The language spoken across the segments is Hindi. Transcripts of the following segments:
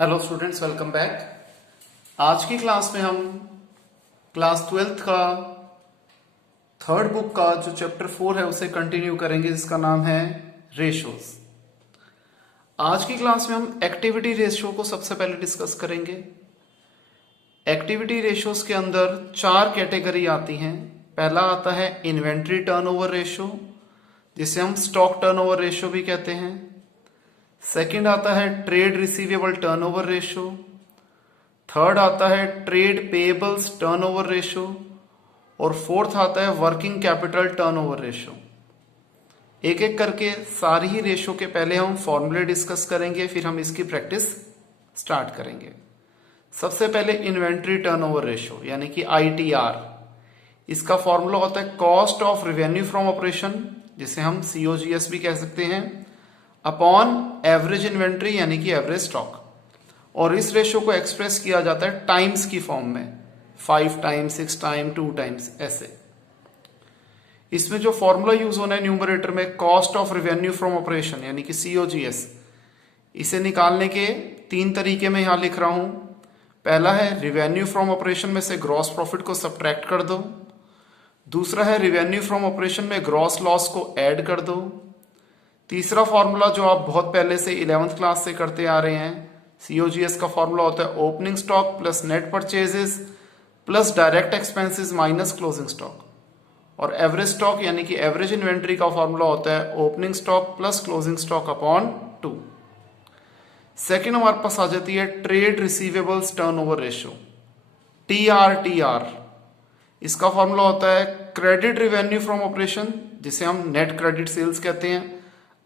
Hello students, welcome back. आज की क्लास में हम क्लास 12th का थर्ड बुक का जो चैप्टर 4 है उसे कंटिन्यू करेंगे, जिसका नाम है रेशोज। आज की क्लास में हम एक्टिविटी रेशियो को सबसे पहले डिस्कस करेंगे। एक्टिविटी रेशियोज के अंदर 4 कैटेगरी आती हैं। पहला आता है इन्वेंट्री टर्नओवर रेशियो, जिसे हम स्टॉक टर्नओवर रेशियो भी कहते हैं। सेकंड आता है trade receivable turnover ratio. Third आता है ट्रेड पेएबल्स टर्नओवर रेशियो और फोर्थ आता है वर्किंग कैपिटल टर्नओवर रेशियो। एक एक करके सारी ही रेशियो के पहले हम फॉर्मूले डिस्कस करेंगे, फिर हम इसकी प्रैक्टिस स्टार्ट करेंगे। सबसे पहले इन्वेंट्री टर्नओवर रेशियो यानी कि ITR। इसका फॉर्मूला होता है cost of revenue from operation, जिसे हम COGS भी कह सकते हैं, अपॉन एवरेज इन्वेंट्री यानी कि एवरेज स्टॉक। और इस रेशियो को एक्सप्रेस किया जाता है टाइम्स की फॉर्म में, 5 टाइम्स, 6 टाइम, 2 टाइम्स, ऐसे। इसमें जो फॉर्मूला यूज होना है न्यूमरेटर में, cost of revenue from operation यानी कि COGS, इसे निकालने के 3 तरीके में यहां लिख रहा हूं। पहला है रिवेन्यू फ्रॉम ऑपरेशन में से ग्रॉस प्रॉफिट को सब्ट्रैक्ट कर दो। दूसरा है रिवेन्यू फ्रॉम ऑपरेशन में ग्रॉस लॉस को ऐड कर दो। तीसरा फॉर्मूला जो आप बहुत पहले से 11th क्लास से करते आ रहे हैं, COGS का फॉर्मूला होता है opening stock plus net purchases plus direct expenses minus closing stock. और एवरेज स्टॉक यानी कि एवरेज इन्वेंट्री का फॉर्मूला होता है opening stock plus closing stock upon 2। Second हमारे पास आ जाती है trade receivables turnover ratio, TRTR। इसका फॉर्मूला होता है क्रेडिट रिवेन्यू फ्रॉम ऑपरेशन, जिसे हम नेट क्रेडिट सेल्स कहते हैं,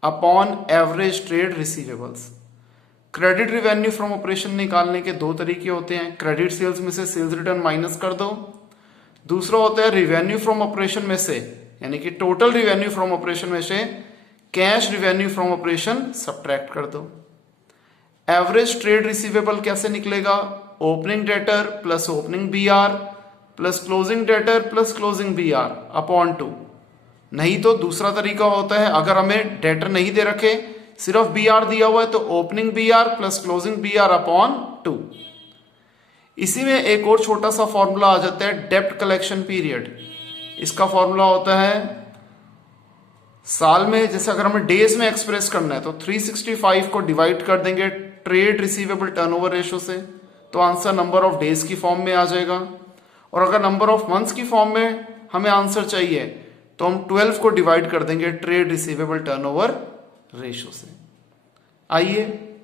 upon average trade receivables. Credit revenue from operation निकालने के 2 तरीके होते हैं। क्रेडिट सेल्स में से सेल्स रिटर्न माइनस कर दो। दूसरा होता है रिवेन्यू फ्रॉम ऑपरेशन में से यानी कि टोटल रिवेन्यू फ्रॉम ऑपरेशन में से cash revenue from operation subtract कर दो। एवरेज ट्रेड रिसीवेबल कैसे निकलेगा? Opening debtor plus opening BR plus closing debtor plus closing BR upon 2। नहीं तो दूसरा तरीका होता है, अगर हमें डेटर नहीं दे रखे, सिर्फ BR दिया हुआ है, तो opening BR plus closing BR upon 2। इसी में एक और छोटा सा फॉर्मूला आ जाता है डेप्ट कलेक्शन पीरियड। इसका फॉर्मूला होता है साल में, जैसे अगर हमें डेज में एक्सप्रेस करना है तो 365 को डिवाइड कर देंगे ट्रेड रिसीवेबल टर्नओवर रेशियो से, तो आंसर नंबर ऑफ डेज की फॉर्म में आ जाएगा। और अगर नंबर ऑफ मंथ्स की फॉर्म में हमें आंसर चाहिए तो हम 12 को डिवाइड कर देंगे ट्रेड रिसीवेबल टर्नओवर रेशियो से। आइए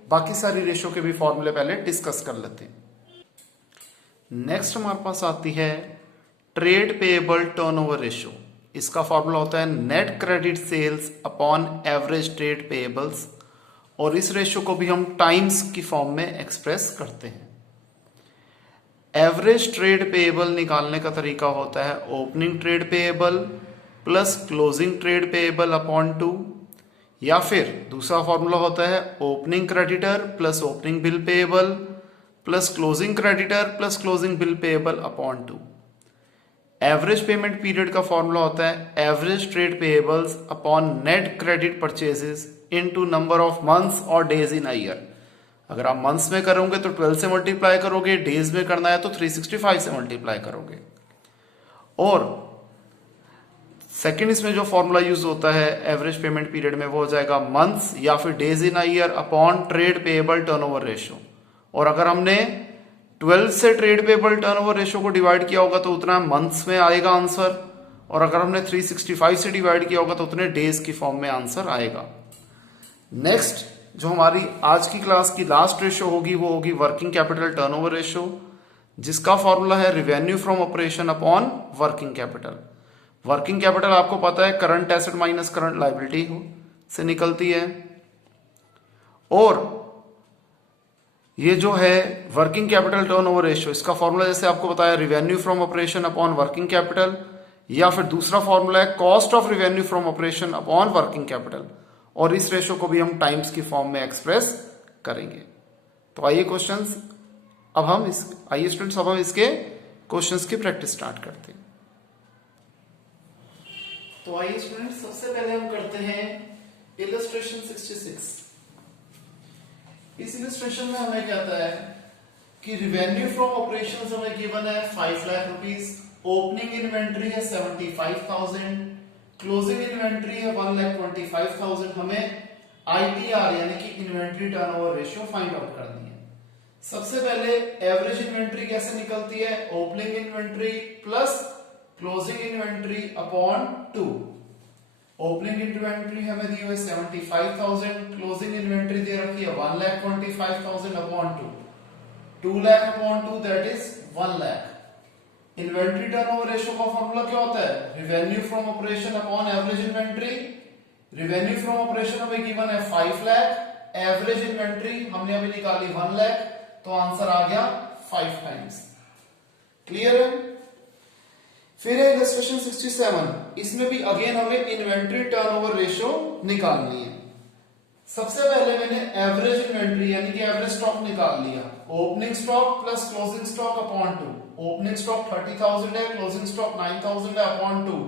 बाकी सारी रेशियो के भी फॉर्मूले पहले डिस्कस कर लेते हैं। नेक्स्ट हमारे पास आती है ट्रेड पेएबल टर्नओवर रेशियो। इसका फॉर्मूला होता है net credit sales upon average trade payables, और इस रेशियो को भी हम टाइम्स की फॉर्म में एक्सप्रेस करते हैं। एवरेज ट्रेड पेएबल निकालने का तरीका होता है opening trade payable plus closing trade payable upon 2, या फिर दूसरा फॉर्मूला होता है opening creditor plus opening bill payable plus closing creditor plus closing bill payable upon 2। Average payment period का फॉर्मूला होता है average trade payables upon net credit purchases into number of months और डेज इन अ ईयर। अगर आप मंथ्स में करोगे तो 12 से मल्टीप्लाई करोगे, डेज में करना है तो 365 से मल्टीप्लाई करोगे। और सेकेंड इसमें जो फॉर्मूला यूज होता है एवरेज पेमेंट पीरियड में, वो हो जाएगा मंथ्स या फिर days in a year upon trade payable turnover ratio. और अगर हमने 12 से ट्रेड पेएबल टर्नओवर रेशियो को डिवाइड किया होगा तो उतना मंथ्स में आएगा आंसर, और अगर हमने 365 से डिवाइड किया होगा तो उतने डेज की फॉर्म में आंसर आएगा। नेक्स्ट जो हमारी आज की क्लास की लास्ट रेशियो होगी वो होगी वर्किंग कैपिटल टर्नओवर रेशियो, जिसका फॉर्मूला है revenue from operation upon working capital. Working capital आपको पता है current asset minus current liability से निकलती है, और ये जो है वर्किंग कैपिटल टर्नओवर रेशियो, इसका फॉर्मूला जैसे आपको बताया revenue from operation upon working capital, या फिर दूसरा फॉर्मूला है cost of revenue from operation upon working capital, और इस रेशियो को भी हम टाइम्स की फॉर्म में एक्सप्रेस करेंगे। तो आइए क्वेश्चंस अब हम इसके क्वेश्चंस की प्रैक्टिस स्टार्ट करते हैं। तो आइए स्टूडेंट सबसे पहले हम करते हैं इलस्ट्रेशन 66। इस इलस्ट्रेशन में हमें कहता है कि रिवेन्यू फ्रॉम ऑपरेशंस हमें गिवन है 5 लाख रुपीस, ओपनिंग इन्वेंट्री है 75,000, क्लोजिंग इन्वेंट्री है 1,25,000। हमें आईटीआर यानी कि inventory turnover ratio find out करनी है। सबसे पहले एवरेज इन्वेंट्री कैसे निकलती है, opening inventory plus closing inventory upon 2। Opening inventory हमें दी हुई 75,000, क्लोजिंग इन्वेंट्री दे रखी है 1,25,000 upon 2, 2 lakh upon 2 that is 1 lakh. Inventory turnover ratio का फॉर्मूला क्या होता है, revenue from operation upon average inventory. Revenue from operation हमें गिवन है 5 लाख, एवरेज इन्वेंट्री हमने अभी निकाली 1 लाख, तो आंसर आ गया 5 टाइम्स। क्लियर है। फिर है इलस्ट्रेशन 67, इसमें भी अगेन हमें इन्वेंट्री टर्नओवर रेशियो निकालनी है। सबसे पहले मैंने एवरेज इन्वेंट्री यानी कि एवरेज स्टॉक निकाल लिया, opening stock plus closing stock upon 2। Opening stock 30,000 है, क्लोजिंग स्टॉक 9,000 है upon 2,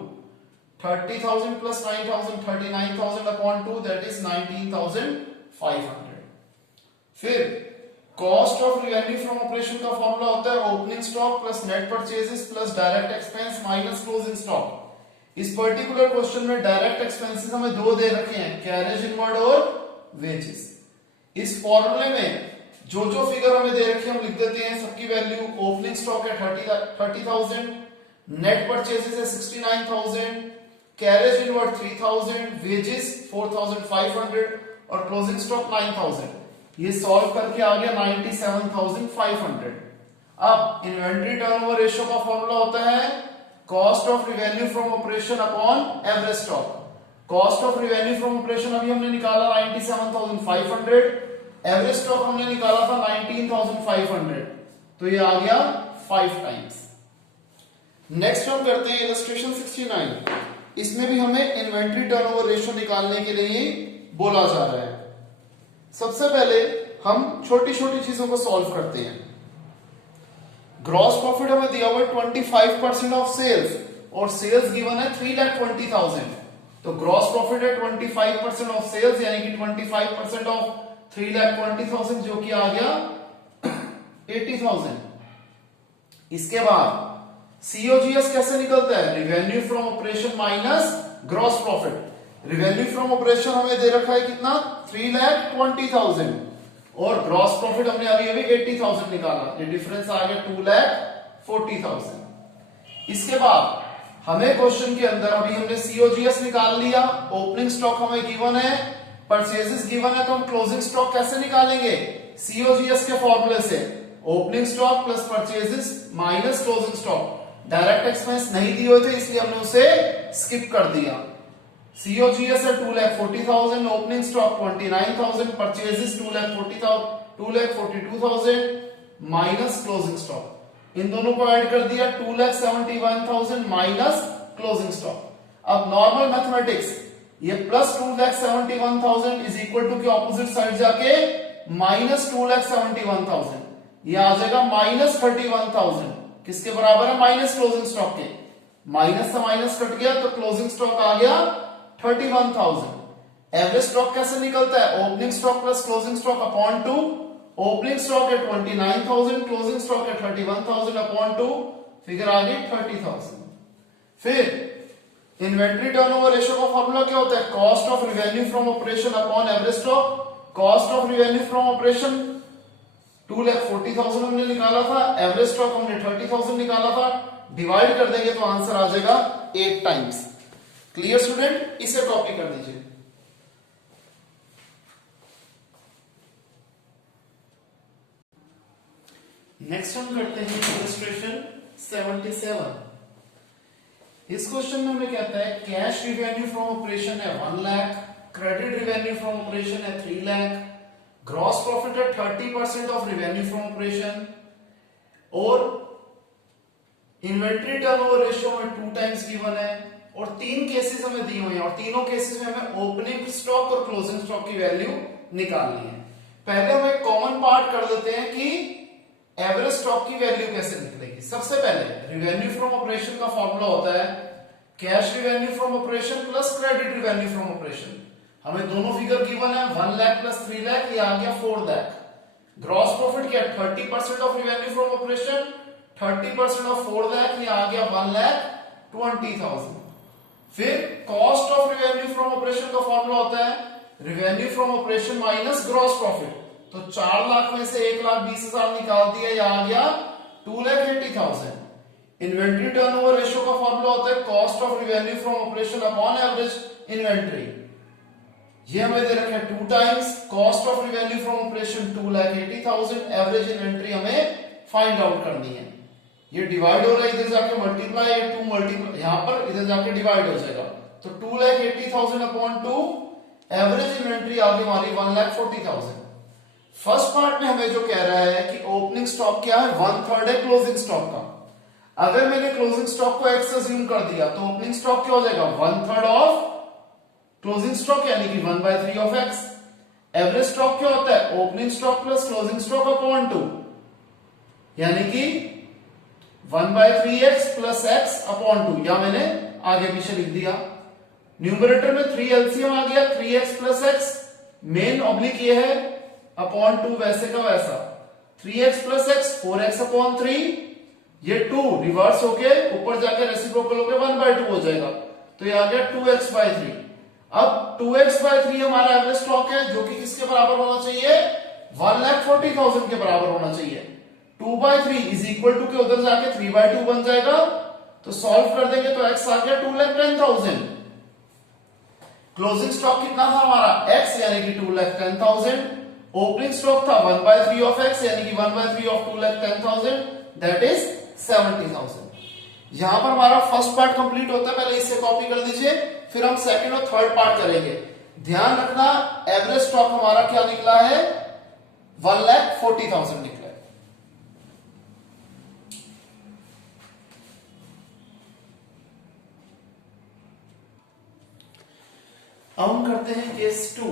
30,000 plus 9,000 39,000 upon 2 that is 19,500। फिर cost of revenue from operation का फॉर्मूला होता है opening stock plus net purchases plus direct expense minus closing stock. इस पर्टिकुलर क्वेश्चन में डायरेक्ट एक्सपेंसेस हमें दो दे रखे हैं, कैरेज इनवर्ड और वेजेस। इस फॉर्मूले में जो जो फिगर हमें दे रखी है हम लिख देते हैं सबकी वैल्यू। ओपनिंग स्टॉक है 30,000, नेट परचेजेस है 69,000, कैरेज इनवर्ड 3,000, वेजेस 4,500 और क्लोजिंग स्टॉक 9,000। ये सॉल्व करके आ गया 97,500। अब इन्वेंट्री टर्नओवर रेशियो का फॉर्मूला होता है cost of revenue from operation upon average stock. Cost of revenue from operation अभी हमने निकाला 97,500, एवरेज स्टॉक हमने निकाला था 19,500, तो ये आ गया 5 टाइम्स। नेक्स्ट हम करते हैं इलस्ट्रेशन 69, इसमें भी हमें इन्वेंट्री टर्नओवर रेशियो निकालने के लिए बोला जा रहा है। सबसे पहले हम छोटी छोटी चीजों को सॉल्व करते हैं। ग्रॉस प्रॉफिट हमें दिया हुआ है 25% ऑफ सेल्स और सेल्स गिवन है 3,20,000, तो ग्रॉस प्रॉफिट है 25% ऑफ सेल्स यानी कि 25% ऑफ 3,20,000 जो कि आ गया 80,000। इसके बाद सीओजीएस कैसे निकलता है, revenue from operation minus gross profit. Revenue from operation हमें दे रखा है कितना 3,20,000 और ग्रॉस प्रॉफिट हमने अभी अभी 80,000 निकाला, ये डिफरेंस आ गया 2,40,000। इसके बाद हमें क्वेश्चन के अंदर अभी हमने सीओजीएस निकाल लिया, ओपनिंग स्टॉक हमें गिवन है, परचेजेस गिवन है, तो हम क्लोजिंग स्टॉक कैसे निकालेंगे, सीओजीएस के फॉर्मूले से opening stock plus purchases minus closing stock. Direct expense नहीं दिए हुए थे इसलिए हमने उसे स्किप कर दिया। सीओजीएस है 2,40,000, opening stock 29,000, purchases 2,42,000 minus closing stock. इन दोनों को ऐड कर दिया 2,71,000 माइनस क्लोजिंग स्टॉक। अब नॉर्मल मैथमेटिक्स, ये प्लस 2,71,000 इज इक्वल टू के ऑपोजिट साइड जाके माइनस 2,71,000, ये आ जाएगा माइनस 31,000। किसके बराबर है, माइनस क्लोजिंग स्टॉक के। माइनस से माइनस कट गया तो क्लोजिंग स्टॉक आ गया 31,000। एवरेज स्टॉक कैसे निकलता है, opening stock plus closing stock upon 2। Opening stock है 29,000, क्लोजिंग स्टॉक है 31,000 अपॉन 2, फिगर आ गई 30,000। फिर इन्वेंट्री टर्नओवर रेशियो का फॉर्मूला क्या होता है, cost of revenue from operation upon average stock. Cost of revenue from operation 2,40,000 हमने निकाला था, एवरेज स्टॉक हमने 30,000 निकाला था, डिवाइड कर देंगे तो आंसर आ जाएगा 8 टाइम्स। क्लियर स्टूडेंट, इसे कॉपी कर दीजिए। नेक्स्ट हम करते हैं इलस्ट्रेशन 77। इस क्वेश्चन में हमें कहता है कैश रिवेन्यू फ्रॉम ऑपरेशन है 1 lakh, credit revenue from operation है 3 लाख, ग्रॉस प्रॉफिट है 30% ऑफ रिवेन्यू फ्रॉम ऑपरेशन और इन्वेंट्री टर्नओवर रेशियो में 2 टाइम्स गिवन है और 3 केसेस हमें दिए हुए हैं और तीनों केसेस में हमें ओपनिंग स्टॉक और क्लोजिंग स्टॉक की वैल्यू निकालनी है। पहले हम एक कॉमन पार्ट कर देते हैं कि एवरेज स्टॉक की वैल्यू कैसे निकलेगी। सबसे पहले रिवेन्यू फ्रॉम ऑपरेशन का फॉर्मूला होता है cash revenue from operation plus credit revenue from operation. हमें दोनों फिगर गिवन है, 1 लाख प्लस 3 लाख, ये आ गया 4 लाख। ग्रॉस प्रॉफिट क्या है, 30% of revenue from operation, 30% of 4 lakh, ये आ गया 1,20,000। फिर cost of revenue from operation का फॉर्मूला होता है revenue from operation minus gross profit. तो 4 लाख में से 1,20,000 निकाल दिया, ये आ गया 2,80,000। इन्वेंट्री टर्नओवर रेशियो का फॉर्मूला होता है cost of revenue from operation upon average inventory. ये हमें दे रखा है 2 times cost of revenue from operation 2,80,000, average inventory हमें फाइंड आउट करनी है। ये डिवाइड हो रहा है, इधर जाके मल्टीप्लाई, ये 2 मल्टीप्लाई, यहां पर इधर जाके डिवाइड हो जाएगा। तो 2,80,000 अपॉन 2, एवरेज इन्वेंट्री आ गई हमारी 1,40,000। फर्स्ट पार्ट में हमें जो कह रहा है कि ओपनिंग स्टॉक क्या है, 1/3 है क्लोजिंग स्टॉक का। अगर मैंने क्लोजिंग स्टॉक को एक्स अज्यूम कर दिया तो ओपनिंग स्टॉक क्या हो जाएगा, 1/3 ऑफ क्लोजिंग स्टॉक यानी कि 1/3 ऑफ एक्स। एवरेज स्टॉक क्या होता है, opening stock plus closing stock upon 2 यानी कि 1/3x प्लस x अपॉन 2, या मैंने आगे पीछे लिख दिया। न्यूमरेटर में 3 एलसीएम आ गया, 3x plus x, main oblique ये है अपॉन 2 वैसे का वैसा, 3x plus x 4x upon 3, ये 2 रिवर्स होके ऊपर जाके रेसिप्रोकल होके 1/2 हो जाएगा, तो ये आ गया 2x/3। अब 2x/3 हमारा एवरेज स्टॉक है जो कि किसके बराबर होना चाहिए, 1,40,000 के बराबर होना चाहिए। 2/3 इज इक्वल टू के उधर जाके 3/2 बन जाएगा, तो सॉल्व कर देंगे तो x आ गया 2,10,000। क्लोजिंग स्टॉक कितना था हमारा, x यानी कि 2,10,000। ओपनिंग स्टॉक था 1/3 ऑफ x यानी कि 1/3 ऑफ 2,10,000, दैट इज 70,000। यहां पर हमारा फर्स्ट पार्ट कंप्लीट होता है, पहले इसे कॉपी कर दीजिए, फिर हम सेकंड और थर्ड पार्ट करेंगे। ध्यान रखना एवरेज स्टॉक हमारा क्या निकला है, 1,40,000 निकला है। अब हम करते हैं केस 2।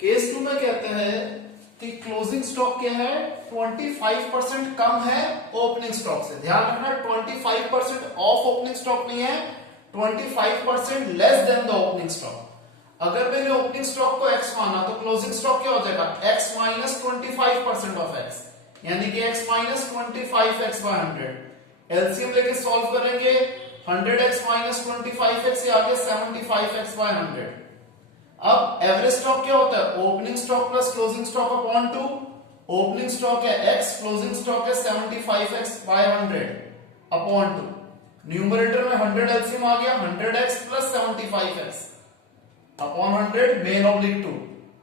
केस 2 में कहते हैं कि क्लोजिंग स्टॉक क्या है, 25% कम है ओपनिंग स्टॉक से। ध्यान रखना 25% ऑफ ओपनिंग स्टॉक नहीं है, 25% less than the opening stock. अगर मैंने ओपनिंग स्टॉक को x माना तो क्लोजिंग स्टॉक क्या हो जाएगा, x माइनस 25% ऑफ x यानी कि x माइनस 25x/100। एलसीएम लेके सॉल्व करेंगे, 100x माइनस 25x, ये आ गया 75x/100। अब एवरेज स्टॉक क्या होता है, opening stock plus closing stock upon 2। Opening stock है x, क्लोजिंग स्टॉक है 75x/100 अपॉन 2। न्यूमरेटर में 100 एलसीएम आ गया, 100x plus 75x upon 100, main oblique 2,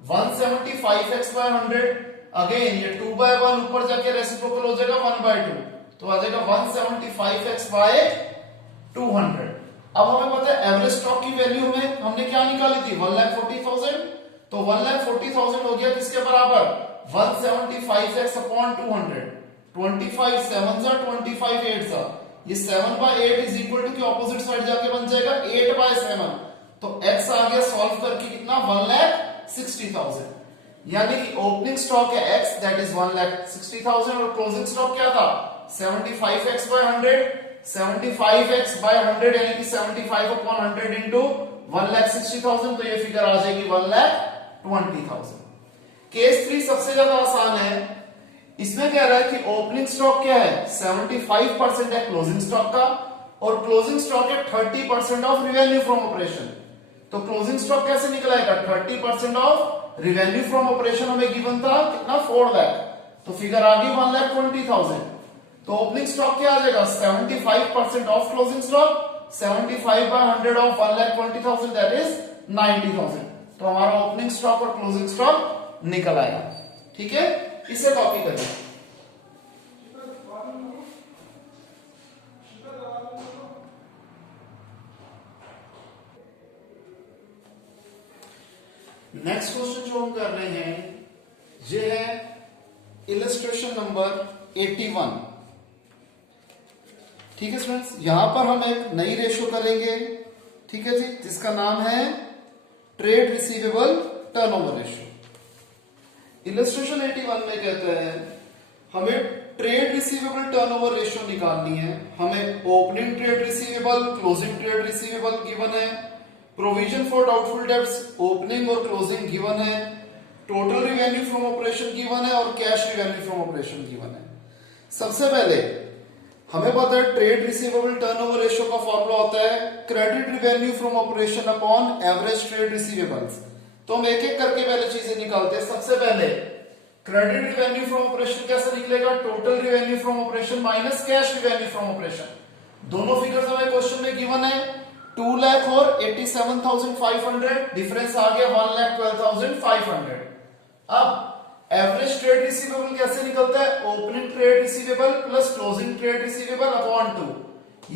175x/100। Again ये 2/1 ऊपर जाके रेसिप्रोकल हो जाएगा 1/2, तो आ जाएगा 175x/200। अब हमें पता है एवरेज स्टॉक की वैल्यू में हमने क्या निकाली थी, 1,40,000। तो 1,40,000 हो गया किसके बराबर, 175x अपॉन 200। 25 7 जा 25 8 जा, ये 7/8 इज इक्वल टू की ऑपोजिट साइड जाके बन जाएगा 8/7। तो x आ गया सॉल्व करके कितना, 1,60,000। यानी कि ओपनिंग स्टॉक है x, दैट इज 1,60,000, और क्लोजिंग स्टॉक क्या था, 75x/100। 75x/100 यानी कि 75 अपॉन 100 इंटू 1,60,000, तो ये फिगर आ जाएगी 1,20,000। केस 3 सबसे ज्यादा आसान है। इसमें कह रहा है कि ओपनिंग स्टॉक क्या है, 75% है क्लोजिंग स्टॉक का, और क्लोजिंग स्टॉक है 30% ऑफ रिवेन्यू फ्रॉम ऑपरेशन। तो क्लोजिंग स्टॉक कैसे निकलाएगा, 30% ऑफ रिवेन्यू फ्रॉम ऑपरेशन हमें गिवन था कितना, 4 लाख, तो फिगर आ गई 1,20,000। तो ओपनिंग स्टॉक क्या आ जाएगा, 75% of closing stock, 75/100 of 1,20,000, that is 90,000। तो हमारा ओपनिंग स्टॉक और क्लोजिंग स्टॉक निकल आया। ठीक है, इसे कॉपी करें। नेक्स्ट क्वेश्चन जो हम कर रहे हैं ये है इलस्ट्रेशन नंबर 81। ठीक है स्टूडेंट्स, यहां पर हम एक नई रेशियो करेंगे, ठीक है जी, जिसका नाम है trade receivable turnover ratio. Illustration 81 में कहते हैं हमें ट्रेड रिसीवेबल टर्नओवर रेशियो निकालनी है। हमें opening trade receivable, closing trade receivable given है, provision for doubtful debts opening और क्लोजिंग गिवन है, total revenue from operation given है और cash revenue from operation given है। सबसे पहले हमें पता है ट्रेड रिसीवेबल टर्नओवर रेशियो का फॉर्मूला होता है credit revenue from operation upon average trade receivables. तो हम एक एक करके पहले चीजें निकालते हैं। सबसे पहले क्रेडिट रिवेन्यू फ्रॉम ऑपरेशन कैसे निकलेगा, total revenue from operation minus cash revenue from operation. दोनों फिगर्स हमें क्वेश्चन में गिवन है, 2 लाख और 87,500, डिफरेंस आ गया 1,12,500। अब एवरेज ट्रेड रिसीवेबल कैसे निकलता है, opening trade receivable plus closing trade receivable upon 2।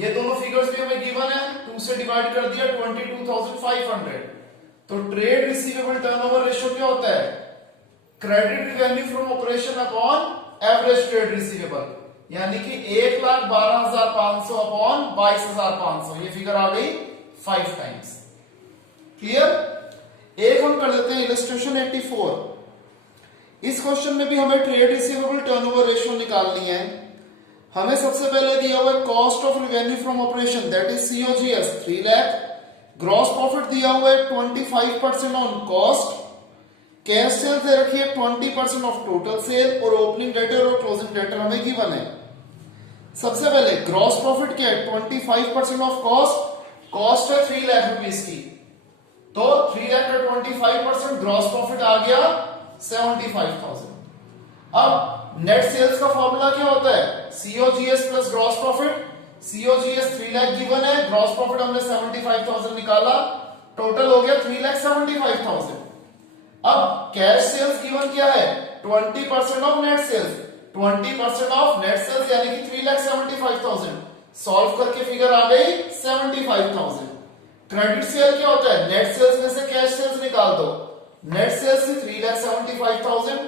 ये दोनों फिगर्स भी हमें गिवन है, 2 से डिवाइड कर दिया 22,500। तो ट्रेड रिसीवेबल टर्नओवर रेशियो क्या होता है, credit revenue from operation upon average trade receivable, यानी कि 1,12,500 अपॉन 22,500। ये फिगर आ गई 5 टाइम्स। क्लियर। एक हम कर लेते हैं इलस्ट्रेशन 84। इस क्वेश्चन में भी हमें ट्रेड रिसीवेबल टर्नओवर रेशियो निकालनी है। हमें सबसे पहले दिया हुआ है cost of revenue from operation that is COGS 3 lakh, gross profit दिया हुआ है 25% ऑन कॉस्ट, कैश सेल दे रखी है 20% ऑफ टोटल सेल और ओपनिंग डेटर और क्लोजिंग डेटर हमें गिवन है। सबसे पहले ग्रॉस प्रॉफिट क्या है, 25% ऑफ कॉस्ट, कॉस्ट है 3 लाख रुपीस की, तो 3 लाख का 25% ग्रॉस प्रॉफिट आ गया 75,000। अब नेट सेल्स का फॉर्मूला क्या होता है, COGS plus gross profit. COGS 3 lakh given है, ग्रॉस प्रॉफिट हमने 75,000 निकाला, टोटल हो गया 3,75,000। अब कैश सेल्स गिवन क्या है, 20% of net sales, 20% of net sales यानी कि 3,75,000। सॉल्व करके फिगर आ गई 75,000। क्रेडिट सेल क्या होता है, नेट सेल्स में से कैश सेल्स निकाल दो, नेट सेल्स से 3,75,000,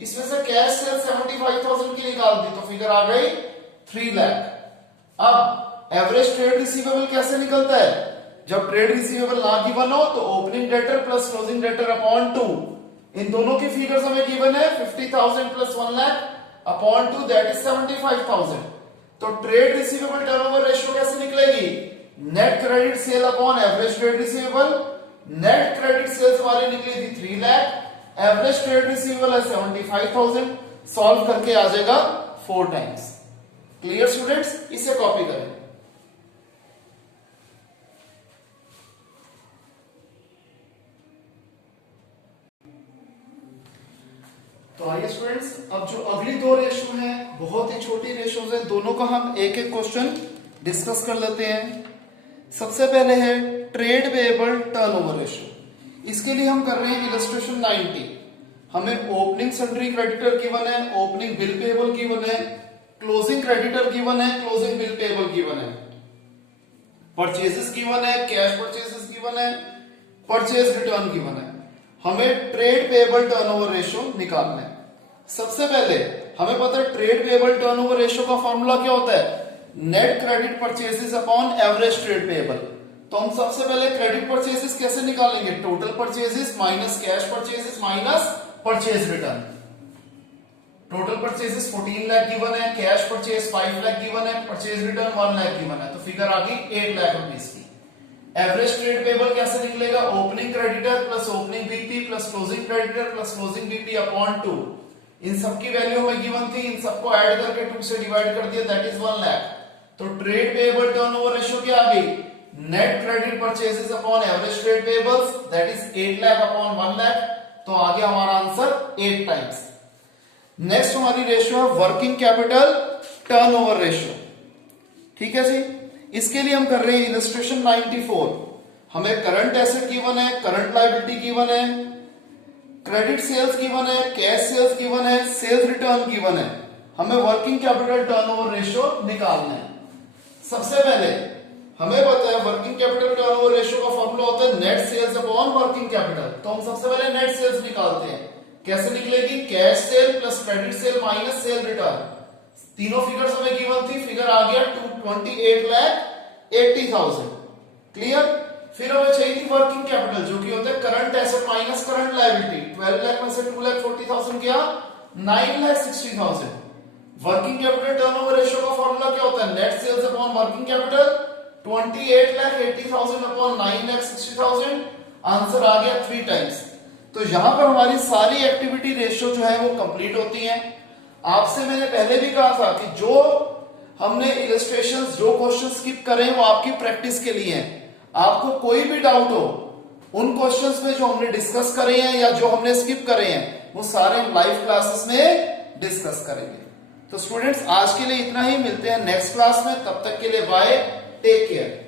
इसमें से कैश सेल्स 75,000 की निकाल दी तो फिगर आ गई 3 लाख। अब एवरेज ट्रेड रिसीवेबल कैसे निकलता है, जब ट्रेड रिसीवेबल ना गिवन हो तो opening debtor plus closing debtor upon 2। इन दोनों के फिगर्स हमें गिवन है 50,000 plus 1 lakh upon 2 that is 75,000। तो ट्रेड रिसीवेबल टर्नओवर रेशियो कैसे निकलेगी, net credit sale upon average trade receivable. Net credit sales हमारी निकली थी 3 लाख, एवरेज ट्रेड रिसीवेबल है 75,000। सॉल्व करके आ जाएगा 4 टाइम्स। क्लियर स्टूडेंट्स, इसे कॉपी करें। तो आइए स्टूडेंट्स, अब जो अगली 2 रेशो हैं बहुत ही छोटी रेशोज हैं, दोनों का हम एक एक क्वेश्चन डिस्कस कर लेते हैं। सबसे पहले है ट्रेड पेएबल टर्नओवर रेशियो। इसके लिए हम कर रहे हैं इलस्ट्रेशन 90। हमें ओपनिंग सन्ड्री क्रेडिटर गिवन है, ओपनिंग बिल पेएबल गिवन है, क्लोजिंग क्रेडिटर गिवन है, क्लोजिंग बिल पेएबल गिवन है, परचेजेस गिवन है, कैश परचेजेस गिवन है, परचेज रिटर्न गिवन है। हमें ट्रेड पेएबल टर्नओवर रेशियो निकालना है। सबसे पहले हमें पता है ट्रेड पेएबल टर्नओवर रेशियो का फॉर्मूला क्या होता है, net credit purchases upon average trade payable. तो हम सबसे पहले क्रेडिट परचेजेस कैसे निकालेंगे, total purchases minus cash purchases minus purchase return. Total purchases 14 lakh given है, कैश परचेज 5 लाख गिवन है, परचेज रिटर्न 1 लाख गिवन है, तो फिगर आ गई 8 लाख रुपीस की। एवरेज ट्रेड पेएबल कैसे निकलेगा, opening creditor plus opening BP plus closing creditor plus closing BP upon 2। इन सबकी वैल्यू हमें गिवन थी, इन सबको ऐड करके 2 से डिवाइड कर दिया दैट इज 1 लाख। तो ट्रेड पेएबल टर्नओवर रेशियो क्या आ गई, net credit purchases upon average trade payables that is 8 lakh upon 1 lakh. तो आ गया हमारा आंसर 8 टाइम्स। नेक्स्ट हमारी रेशियो है वर्किंग कैपिटल टर्नओवर रेशियो। ठीक है जी, इसके लिए हम कर रहे हैं इलस्ट्रेशन 94। हमें करंट एसेट गिवन है, करंट लायबिलिटी गिवन है, क्रेडिट सेल्स गिवन है, कैश सेल्स गिवन है, सेल्स रिटर्न गिवन है। हमें वर्किंग कैपिटल टर्नओवर रेशियो निकालना है। सबसे पहले हमें पता है वर्किंग कैपिटल टर्नओवर रेशियो का फॉर्मूला होता है net sales upon working capital. तो हम सबसे पहले नेट सेल्स निकालते हैं। कैसे निकलेगी, cash cell plus credit sale minus cell return. तीनों फिगर्स हमें गिवन थी, फिगर आ गया 28,80,000। क्लियर। फिर हमें चाहिए थी वर्किंग कैपिटल जो कि होता है current asset minus current liability. 12 lakh में से 2,40,000 गया, 9,60,000। वर्किंग कैपिटल टर्नओवर रेशियो का फॉर्मूला क्या होता है, net sales upon working capital. 28,80,000 upon 9,60,000, answer आ गया 3 टाइम्स। तो यहां पर हमारी सारी एक्टिविटी रेशियो जो है वो कंप्लीट होती हैं। आपसे मैंने पहले भी कहा था कि जो हमने इलस्ट्रेशंस, जो क्वेश्चन स्किप करें वो आपकी प्रैक्टिस के लिए हैं। आपको कोई भी डाउट हो उन क्वेश्चंस में जो हमने डिस्कस करे हैं या जो हमने स्किप करे हैं, वो सारे हम लाइव क्लासेस में डिस्कस करेंगे। तो स्टूडेंट्स आज के लिए इतना ही, मिलते हैं नेक्स्ट क्लास में, तब तक के लिए बाय, टेक केयर।